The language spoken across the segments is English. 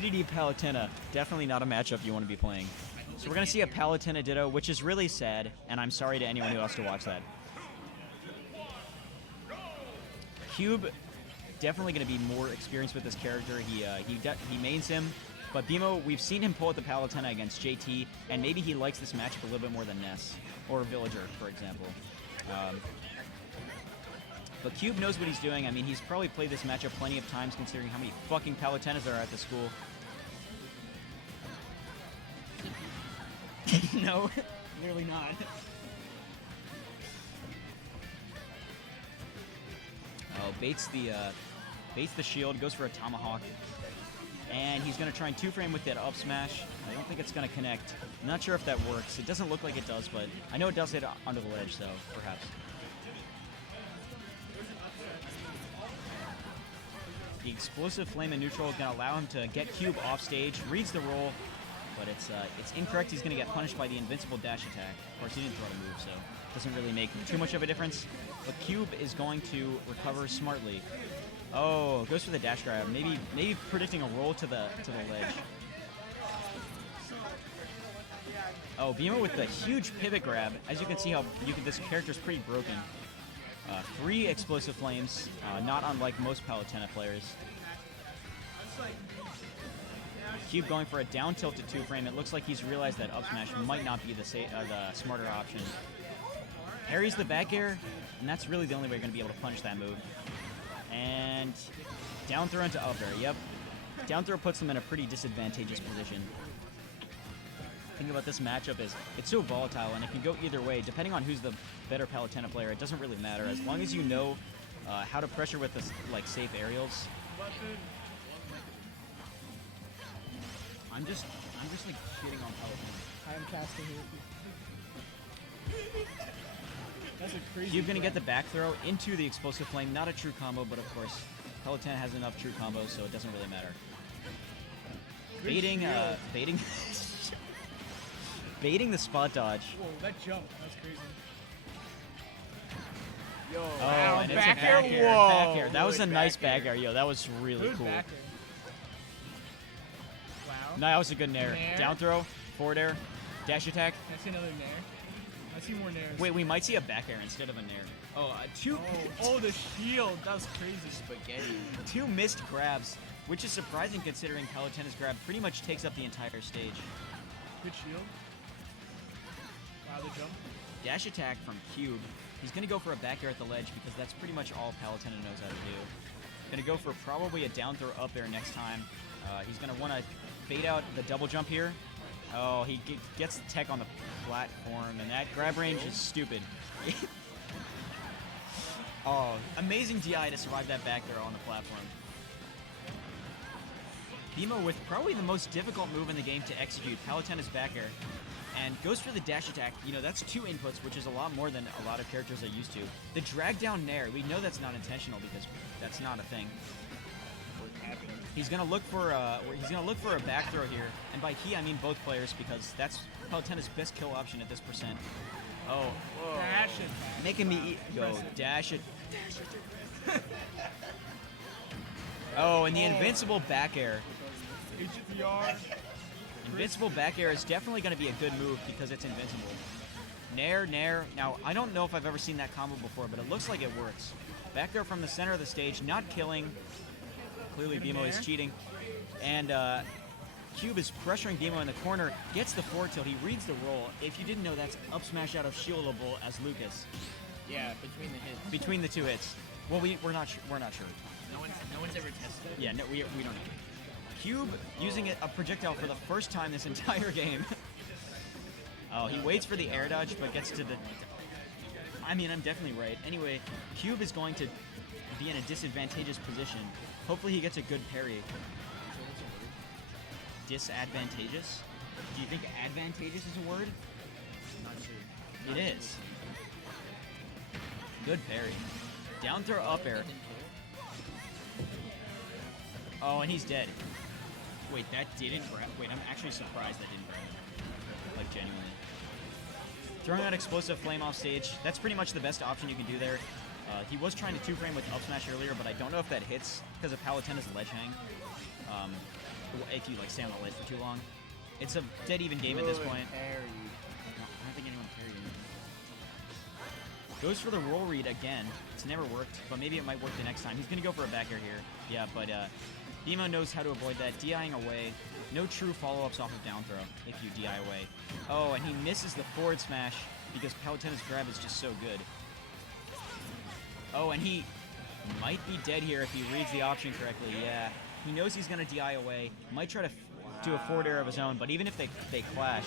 3D Palutena, definitely not a matchup you want to be playing. So we're going to see a Palutena Ditto, which is really sad, and I'm sorry to anyone who has to watch that. Cube, definitely going to be more experienced with this character. He mains him, but Beemo, we've seen him pull out the Palutena against JT, and maybe he likes this matchup a little bit more than Ness, or Villager, for example. But Cube knows what he's doing. I mean, he's probably played this matchup plenty of times considering how many fucking Palutenas there are at the school. No, clearly not. Oh, baits the shield, goes for a tomahawk. And he's going to try and two-frame with that up smash. I don't think it's going to connect. I'm not sure if that works. It doesn't look like it does, but I know it does hit under the ledge, so perhaps. The explosive flame in neutral is going to allow him to get Cube off stage, reads the roll, but it's incorrect. He's going to get punished by the invincible dash attack. Of course, he didn't throw a move, so it doesn't really make too much of a difference. But Cube is going to recover smartly. Oh, goes for the dash grab. Maybe predicting a roll to the ledge. Oh, Beemo with the huge pivot grab. As you can see, this character's pretty broken. 3 explosive flames, not unlike most Palutena players. Cube going for a down tilt to 2-frame. It looks like he's realized that up smash might not be the smarter option. Parries the back air, and that's really the only way you're going to be able to punish that move. And down throw into up air. Yep. Down throw puts them in a pretty disadvantageous position. The thing about this matchup is it's so volatile, and it can go either way. Depending on who's the better Palutena player, it doesn't really matter. As long as you know how to pressure with this, like, safe aerials. I'm just like shitting on Palutena. I am casting here. That's a crazy. Cube gonna get the back throw into the explosive flame. Not a true combo, but of course, Palutena has enough true combos, so it doesn't really matter. Baiting the spot dodge. Whoa, that jump. That's crazy. Yo, Oh, wow, and it's back a back air. air. Whoa. Back air. That was a Good nice back back air. Yo, that was really Good cool. back air. Wow. No, that was a good nair. Nair. Down throw, forward air, dash attack. I see another nair. I see more nairs. Wait, we might see a back air instead of a nair. Oh, Oh, the shield. That was crazy. spaghetti. 2 missed grabs, which is surprising considering Palutena's grab pretty much takes up the entire stage. Good shield. Wow, the jump. Dash attack from Cube. He's going to go for a back air at the ledge because that's pretty much all Palutena knows how to do. Going to go for probably a down throw up air next time. He's going to want to bait out the double jump here. Oh, he gets the tech on the platform, and that grab range is stupid. Oh, amazing DI to survive that back throw on the platform. Beemo with probably the most difficult move in the game to execute, Palutena's back air, and goes for the dash attack. You know, that's 2 inputs, which is a lot more than a lot of characters are used to. The drag down nair, we know that's not intentional because that's not a thing. He's gonna look for a back throw here, and by he I mean both players because that's Palutena's best kill option at this percent. Oh, whoa. Dash it. Making me eat. Go dash it. Oh, and the invincible back air. HPR. Invincible back air is definitely going to be a good move because it's invincible. Nair, nair. Now, I don't know if I've ever seen that combo before, but it looks like it works. Back air from the center of the stage, not killing. Clearly, Beemo is cheating. And Cube is pressuring Beemo in the corner, gets the forward tilt, he reads the roll. If you didn't know, that's up smash out of shieldable as Lucas. Yeah, between the hits. Between the 2 hits. Well, we're not sure. No one's ever tested it. Yeah, no, we don't know. Cube using a projectile for the first time this entire game. Oh, he waits for the air dodge, but gets to the... I mean, I'm definitely right. Anyway, Cube is going to be in a disadvantageous position. Hopefully he gets a good parry. Disadvantageous? Do you think advantageous is a word? Not sure. It is. Good parry. Down throw up air. Oh, and he's dead. Wait, that didn't grab. Wait, I'm actually surprised that didn't grab. Like, genuinely. Throwing out explosive flame off stage. That's pretty much the best option you can do there. He was trying to 2-frame with up smash earlier, but I don't know if that hits because of Palutena's ledge hang. if you like stay on the ledge for too long. It's a dead even game at this point. Parry. No, I don't think anyone parried him. Goes for the roll read again. It's never worked, but maybe it might work the next time. He's going to go for a back air here. Yeah, but Beemo knows how to avoid that. DIing away. No true follow-ups off of down throw if you DI away. Oh, and he misses the forward smash because Palutena's grab is just so good. Oh, and he might be dead here if he reads the option correctly. Yeah, he knows he's going to DI away. Might try to do a forward air of his own, but even if they clash,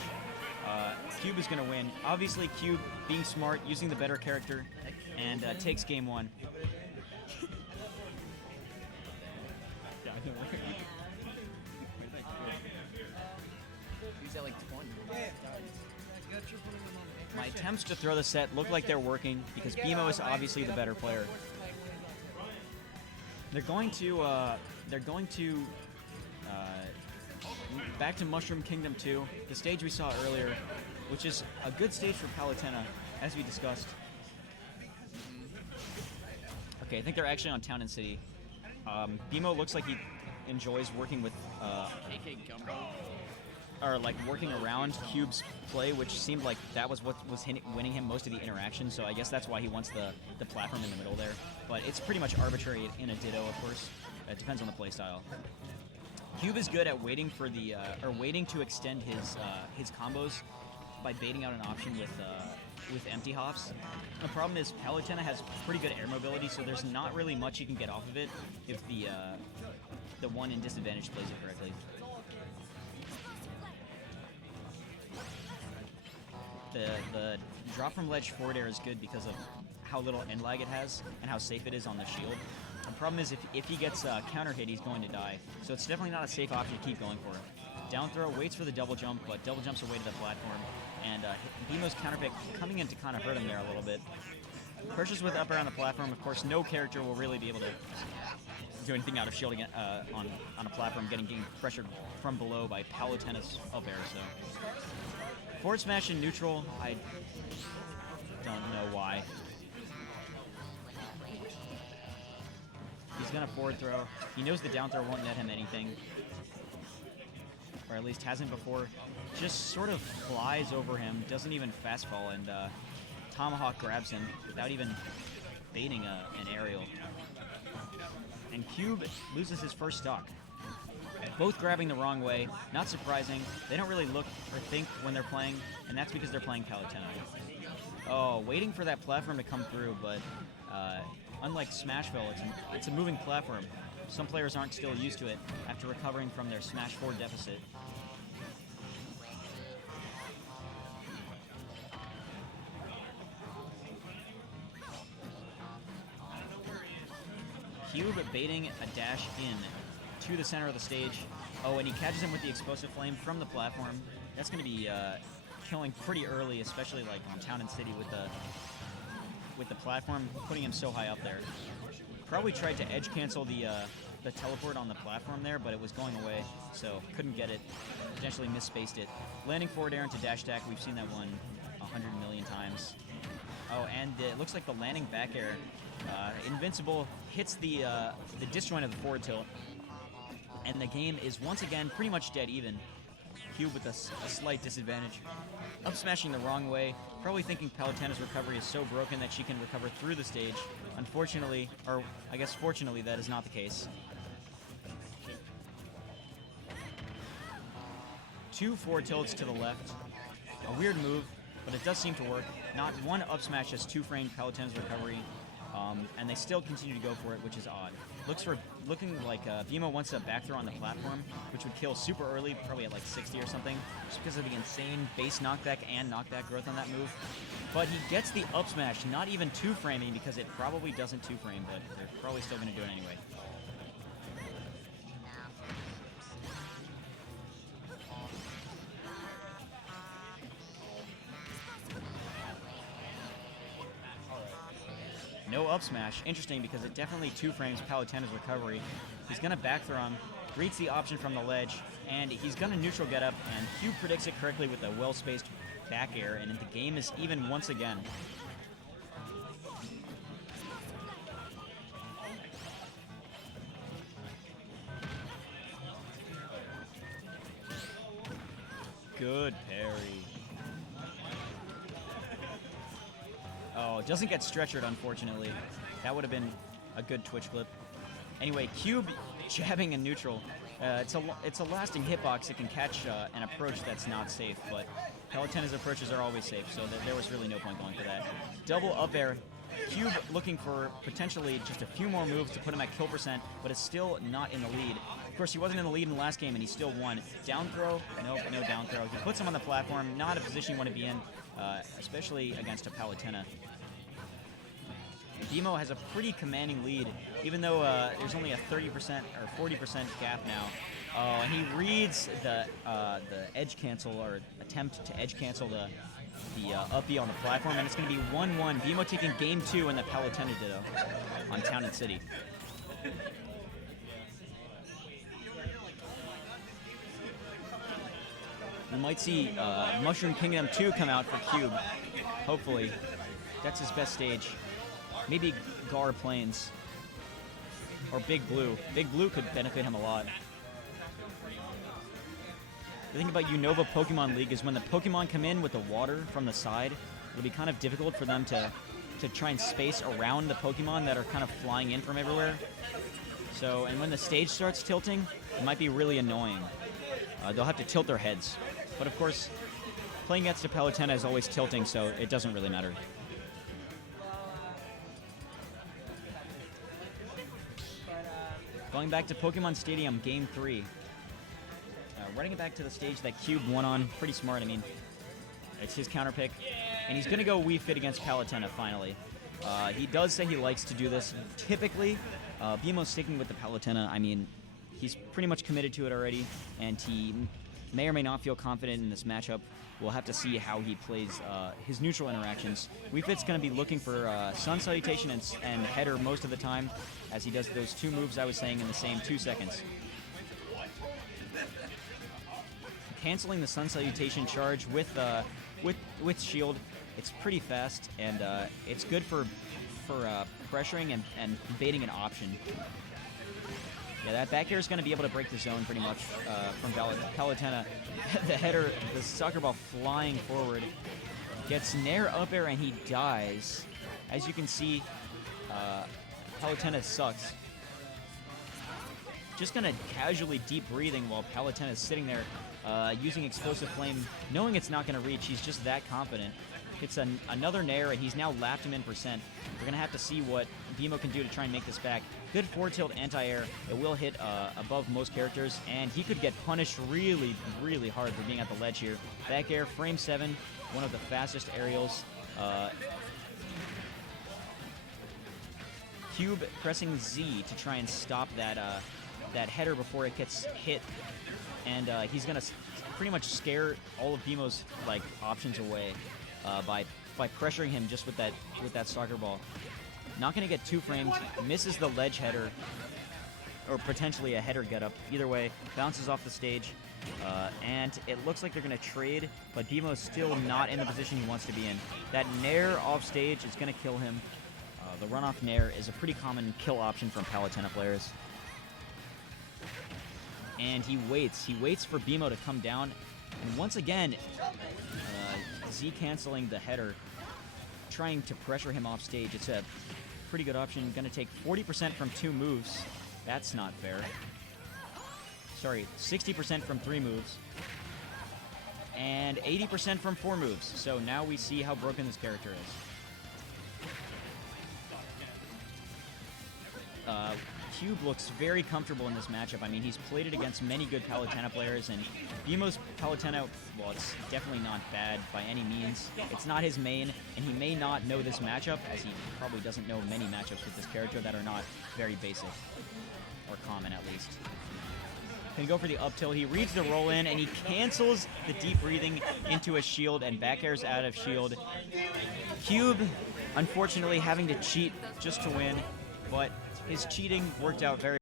Cube is going to win. Obviously, Cube being smart, using the better character, and takes game one. He's at like 20. My attempts to throw the set look like they're working because Beemo is obviously the better player. They're going to back to Mushroom Kingdom 2, the stage we saw earlier, which is a good stage for Palutena, as we discussed. Okay, I think they're actually on Town and City. Beemo looks like he enjoys working with KK Gumbo. or like working around Cube's play, which seemed like that was what was winning him most of the interaction, so I guess that's why he wants the platform in the middle there. But it's pretty much arbitrary in a Ditto, of course. It depends on the play style. Cube is good at waiting for the waiting to extend his combos by baiting out an option with empty hops. The problem is Palutena has pretty good air mobility, so there's not really much you can get off of it if the one in disadvantage plays it correctly. The drop from ledge forward air is good because of how little end lag it has and how safe it is on the shield. The problem is if he gets counter hit, he's going to die. So it's definitely not a safe option to keep going for. Down throw, waits for the double jump, but double jumps away to the platform. And Beemo's counter pick coming in to kind of hurt him there a little bit. Pressures with up air on the platform. Of course, no character will really be able to do anything out of shield again, on a platform getting pressured from below by Palutena's up air. So forward smash in neutral, I don't know why. He's gonna forward throw. He knows the down throw won't net him anything. Or at least hasn't before. Just sort of flies over him, doesn't even fast fall, and Tomahawk grabs him without even baiting an aerial. And Cube loses his first stock. Both grabbing the wrong way, not surprising. They don't really look or think when they're playing, and that's because they're playing Palutena. Oh, waiting for that platform to come through, but unlike Smashville, it's a moving platform. Some players aren't still used to it after recovering from their Smash 4 deficit. Cube baiting a dash in to the center of the stage. Oh, and he catches him with the explosive flame from the platform. That's going to be killing pretty early, especially like on Town and City with the platform putting him so high up there. Probably tried to edge cancel the teleport on the platform there, but it was going away, so couldn't get it. Potentially misspaced it. Landing forward air into dash attack, we've seen that one 100 million times. Oh, and it looks like the landing back air. Invincible hits the disjoint of the forward tilt, and the game is once again pretty much dead even. Cube with a slight disadvantage. Up smashing the wrong way, probably thinking Palutena's recovery is so broken that she can recover through the stage. Unfortunately, or I guess fortunately, that is not the case. Two forward tilts to the left. A weird move, but it does seem to work. Not one up smash has two-framed Palutena's recovery, and they still continue to go for it, which is odd. Looking like Beemo wants a back throw on the platform, which would kill super early, probably at like 60 or something, just because of the insane base knockback and knockback growth on that move. But he gets the up smash, not even two-framing, because it probably doesn't two-frame, but they're probably still going to do it anyway. No up smash. Interesting because it definitely two-frames Palutena's recovery. He's going to back throw him, reads the option from the ledge, and he's going to neutral get up, and Cube predicts it correctly with a well-spaced back air, and the game is even once again. Good parry. Oh, doesn't get stretchered, unfortunately. That would have been a good Twitch clip. Anyway, Cube jabbing in neutral. It's a lasting hitbox. It can catch an approach that's not safe, but Palutena's approaches are always safe, so there was really no point going for that. Double up air. Cube looking for potentially just a few more moves to put him at kill percent, but is still not in the lead. Of course, he wasn't in the lead in the last game, and he still won. Down throw? Nope, no down throw. He puts him on the platform. Not a position you want to be in, especially against a Palutena. Beemo has a pretty commanding lead, even though there's only a 30% or 40% gap now. Oh, and he reads the edge cancel, or attempt to edge cancel the up B on the platform, and it's going to be 1-1. Beemo taking game 2 in the Palutena ditto on Town and City. We might see Mushroom Kingdom 2 come out for Cube. Hopefully. That's his best stage. Maybe Gar Plains. Or Big Blue. Big Blue could benefit him a lot. The thing about Unova Pokemon League is when the Pokemon come in with the water from the side, it'll be kind of difficult for them to try and space around the Pokemon that are kind of flying in from everywhere. So, and when the stage starts tilting, it might be really annoying. They'll have to tilt their heads. But of course, playing against a Palutena is always tilting, so it doesn't really matter. Going back to Pokemon Stadium, Game 3. Running it back to the stage that Cube won on. Pretty smart, I mean. It's his counter pick. And he's going to go Wii Fit against Palutena, finally. He does say he likes to do this. Typically, Beemo's sticking with the Palutena. I mean, he's pretty much committed to it already, and he may or may not feel confident in this matchup. We'll have to see how he plays his neutral interactions. Wii Fit's going to be looking for Sun Salutation and Header most of the time, as he does those two moves I was saying in the same 2 seconds. Canceling the Sun Salutation charge with shield, it's pretty fast, and it's good for pressuring and baiting an option. Yeah, that back air is going to be able to break the zone pretty much from Palutena. The header, the soccer ball flying forward, gets Nair up air and he dies. As you can see, Palutena sucks. Just going to casually deep breathing while Palutena is sitting there using Explosive Flame, knowing it's not going to reach. He's just that confident. Hits another Nair, and he's now lapped him in percent. We're going to have to see what Beemo can do to try and make this back. Good forward tilt anti-air. It will hit above most characters, and he could get punished really, really hard for being at the ledge here. Back air, frame 7, one of the fastest aerials. Cube pressing Z to try and stop that header before it gets hit. And he's going to pretty much scare all of Beemo's options away by pressuring him just with that soccer ball. Not going to get 2 frames, misses the ledge header, or potentially a header getup. Either way, bounces off the stage, and it looks like they're going to trade, but Beemo's still not in the position he wants to be in. That Nair off stage is going to kill him. The runoff Nair is a pretty common kill option from Palutena players. And he waits for Beemo to come down, and once again, Z canceling the header, trying to pressure him off stage. It's a pretty good option. Going to take 40% from 2 moves. That's not fair. Sorry, 60% from 3 moves. And 80% from 4 moves. So now we see how broken this character is. Cube looks very comfortable in this matchup. I mean, he's played it against many good Palutena players, and Beemo's Palutena, well, it's definitely not bad by any means. It's not his main, and he may not know this matchup, as he probably doesn't know many matchups with this character that are not very basic, or common at least. Can go for the up tilt. He reads the roll in, and he cancels the deep breathing into a shield, and back airs out of shield. Cube, unfortunately, having to cheat just to win, but his cheating worked out very